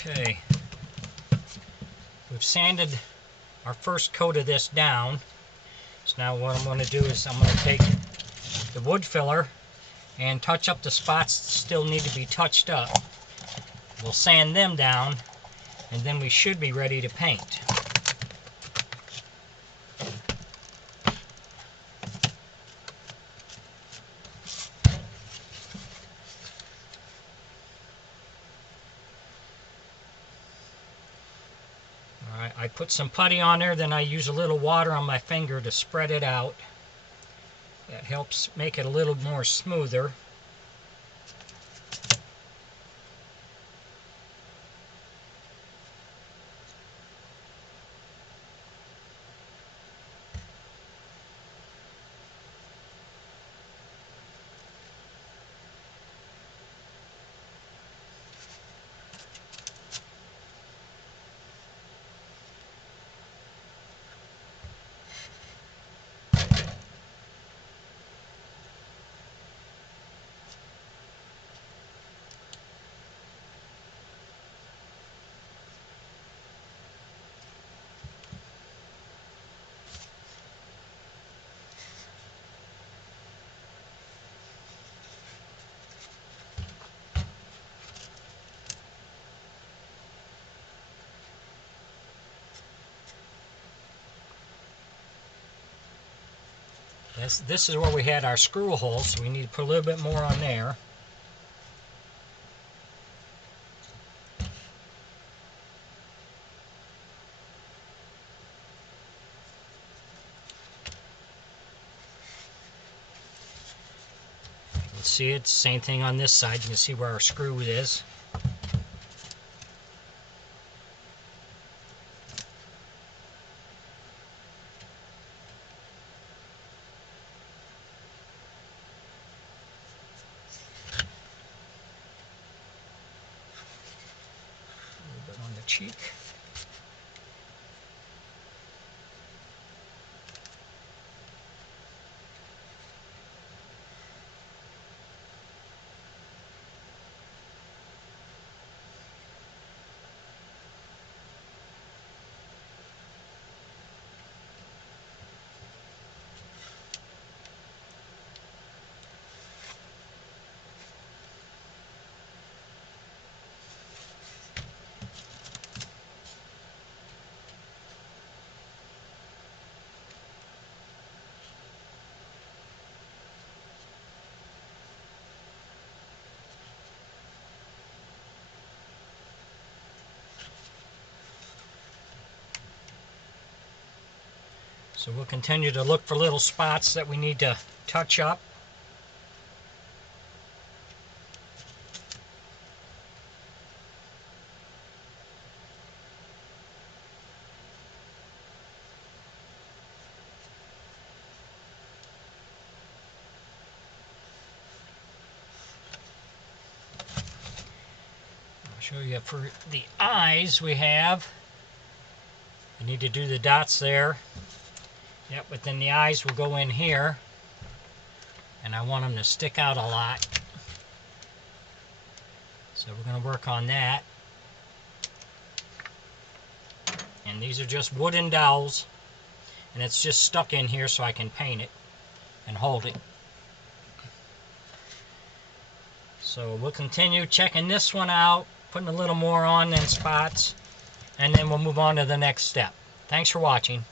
Okay, we've sanded our first coat of this down. So now what I'm going to do is I'm going to take the wood filler and touch up the spots that still need to be touched up. We'll sand them down, and then we should be ready to paint. Alright, I put some putty on there, then I use a little water on my finger to spread it out. That helps make it a little more smoother. This is where we had our screw holes, so we need to put a little bit more on there. You can see it's the same thing on this side. You can see where our screw is. On the cheek. So we'll continue to look for little spots that we need to touch up. I'll show you for the eyes we have. I need to do the dots there. Yep, but then the eyes will go in here, and I want them to stick out a lot. So we're going to work on that. And these are just wooden dowels, and it's just stuck in here so I can paint it and hold it. So we'll continue checking this one out, putting a little more on in spots, and then we'll move on to the next step. Thanks for watching.